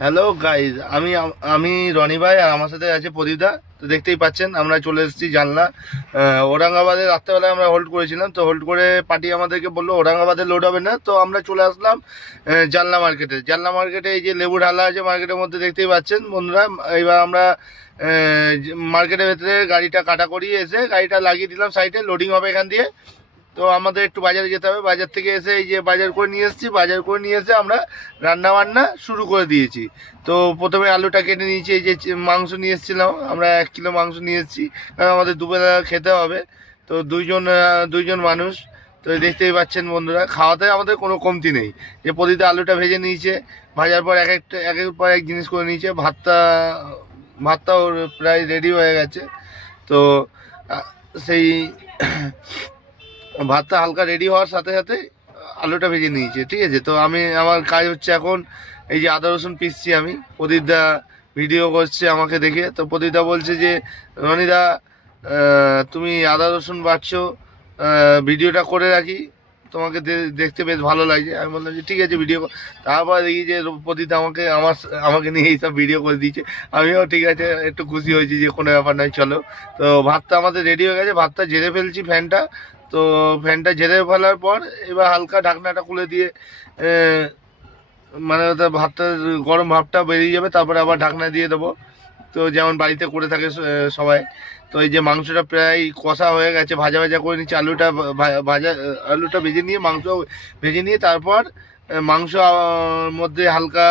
Hello guys আমি আমি রনি ভাই আর আমার সাথে আছে প্রদীপদা তো দেখতেই পাচ্ছেন আমরা চলে এসেছি জানলা। আহ, ঔরঙ্গাবাদে রাত্রেবেলায় আমরা হোল্ড করেছিলাম। তো হোল্ড করে পার্টি আমাদেরকে বলল ঔরঙ্গাবাদে লোড হবে না। তো আমরা চলে আসলাম জানলা মার্কেটে জানলা মার্কেটে এই যে লেবু ঢালা আছে মার্কেটের মধ্যে দেখতেই পাচ্ছেন বন্ধুরা। এবার আমরা মার্কেটের ভেতরে গাড়িটা কাটা করিয়ে এসে গাড়িটা লাগিয়ে দিলাম সাইডে লোডিং হবে এখান দিয়ে। তো আমাদের একটু বাজারে যেতে হবে। বাজার থেকে এসে এই যে বাজার করে নিয়ে এসেছি, বাজার করে নিয়ে এসে আমরা রান্না বান্না শুরু করে দিয়েছি। তো প্রথমে আলুটা কেটে নিয়েছি, এই যে মাংস নিয়ে এসেছিলাম। আমরা এক কিলো মাংস নিয়ে এসেছি। কারণ আমাদের দুবেলা খেতে হবে। তো দুইজন দুইজন মানুষ। তো দেখতেই পাচ্ছেন বন্ধুরা, খাওয়াতে আমাদের কোনো কমতি নেই। যে প্রতিটা আলুটা ভেজে নিয়েছে, ভাজার পর এক একটা, এক এক পর এক জিনিস করে নিয়েছে। ভাতটা ভাতটাও প্রায় রেডি হয়ে গেছে। তো সেই ভাতটা হালকা রেডি হওয়ার সাথে সাথে আলুটা ভেজে নিয়েছে, ঠিক আছে? তো আমি, আমার কাজ হচ্ছে এখন এই যে আদা, রসুন পিসছি আমি। প্রদীপদা ভিডিও করছে আমাকে দেখে। তো প্রদীপদা বলছে যে রনিদা তুমি আদা, রসুন বাটছো ভিডিওটা করে রাখি। তোমাকে দেখতে বেশ ভালো লাগছে। আমি বললাম যে, ঠিক আছে ভিডিও তারপর দেখি যে প্রদীপদা আমাকে, আমার, আমাকে নিয়ে এইসব ভিডিও করে দিয়েছে আমিও, ঠিক আছে, একটু খুশি হয়েছি যে, কোনো ব্যাপার নয়, চলো। তো ভাতটা আমাদের রেডি হয়ে গেছে। ভাতটা ঝেড়ে ফেলছি ফ্যানটা। তো ফ্যানটা ঝেড়ে ফেলার পর এবার হালকা ঢাকনাটা খুলে দিয়ে মানে ভাতটা, গরম ভাবটা বেরিয়ে যাবে। তারপরে আবার ঢাকনা দিয়ে দেবো। তো যেমন বাড়িতে করে থাকে সবাই। তো এই যে মাংসটা প্রায় কষা হয়ে গেছে, ভাজা ভাজা করে নিচ্ছে, আলুটা ভাজা, আলুটা ভেজে নিয়ে, মাংস ভেজে নিয়ে তারপর মাংস মধ্যে হালকা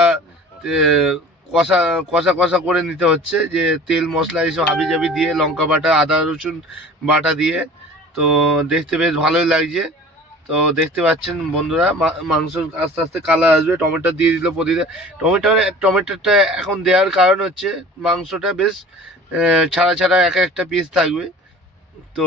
কষা কষা কষা করে নিতে হচ্ছে। যে তেল, মশলা এইসব হাবি জাবি দিয়ে লঙ্কা বাটা, আদা রসুন বাটা দিয়ে। তো দেখতে বেশ ভালোই লাগছে। তো দেখতে পাচ্ছেন বন্ধুরা মাংস আস্তে আস্তে কালার আসবে। টমেটো দিয়ে দিল প্রতিটা টমেটো টমেটোটা এখন দেওয়ার কারণ হচ্ছে মাংসটা বেশ ছাড়া ছাড়া এক একটা পিস থাকবে। তো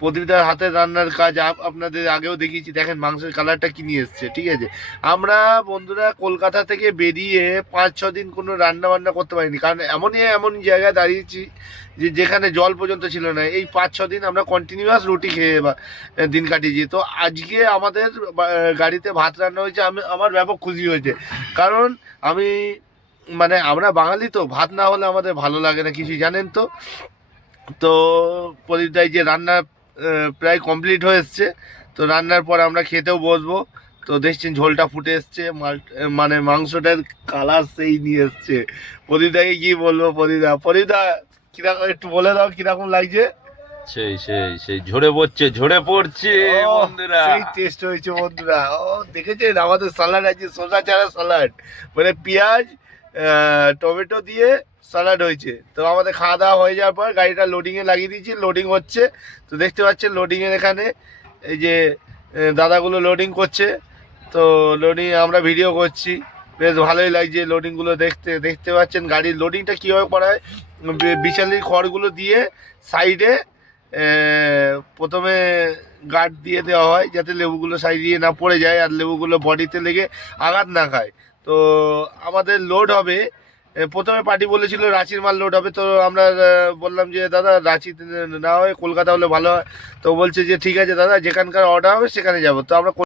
প্রদীপদার হাতের রান্নার কাজ আপ- আপনাদের আগেও দেখিয়েছি। দেখেন মাংসের কালারটা কি নিয়ে এসছে, ঠিক আছে? আমরা বন্ধুরা কলকাতা থেকে বেরিয়ে পাঁচ, ছ দিন কোনো রান্না বান্না করতে পারিনি। কারণ এমনই এমন জায়গায় দাঁড়িয়েছি যে যেখানে জল পর্যন্ত ছিল না। এই পাঁচ, ছ দিন আমরা কন্টিনিউয়াস রুটি খেয়ে দিন কাটিয়েছি। তো আজকে আমাদের গাড়িতে ভাত রান্না হয়েছে, আমি, আমার ব্যাপক খুশি হয়েছে। কারণ আমি মানে আমরা বাঙালি তো, ভাত না হলে আমাদের ভালো লাগে না কিছু জানেন তো? তো প্রদীপদাই যে রান্না প্রায় কমপ্লিট হয়ে এসছে। তো রান্নার পর আমরা খেতেও বসবো। তো দেখছেন ঝোলটা ফুটে এসছে মানে মাংসটার কালার সেই নিয়ে এসছে। প্রদীপদাকে কি বলব প্রদীপদা? প্রদীপদা কীরকম একটু বলে দাও কীরকম লাগছে? সেই সেই সেই ঝরে পড়ছে ঝরে পড়ছে বন্ধুরা। সেই টেস্ট হয়েছে বন্ধুরা। ও দেখেছেন? আমাদের স্যালাড আছে শসা চারা স্যালাড মানে পেঁয়াজ টমেটো দিয়ে স্যালাড হয়েছে। তো আমাদের খাওয়া দাওয়া হয়ে যাওয়ার পর গাড়িটা লোডিংয়ে লাগিয়ে দিয়েছি। লোডিং হচ্ছে। তো দেখতে পাচ্ছেন লোডিংয়ের এখানে এই যে দাদাগুলো লোডিং করছে। তো লোডিং আমরা ভিডিও করছি। বেশ ভালোই লাগছে লোডিংগুলো দেখতে। দেখতে পাচ্ছেন গাড়ির লোডিংটা কীভাবে করা হয়। বিশালির খড়গুলো দিয়ে সাইডে প্রথমে গার্ড দিয়ে দেওয়া হয় যাতে লেবুগুলো সাইড দিয়ে না পড়ে যায় আর লেবুগুলো বডিতে লেগে আঘাত না খায়। তো আমাদের লোড হবে। প্রথমে পার্টি বলেছিল রাঁচির মাল লোড হবে, তো আমরা বললাম যে, দাদা রাঁচিতে না হয় কলকাতা হলে ভালো হয়। তো বলছে যে, ঠিক আছে দাদা, যেখানকার অর্ডার হবে সেখানে যাব। তো আমরা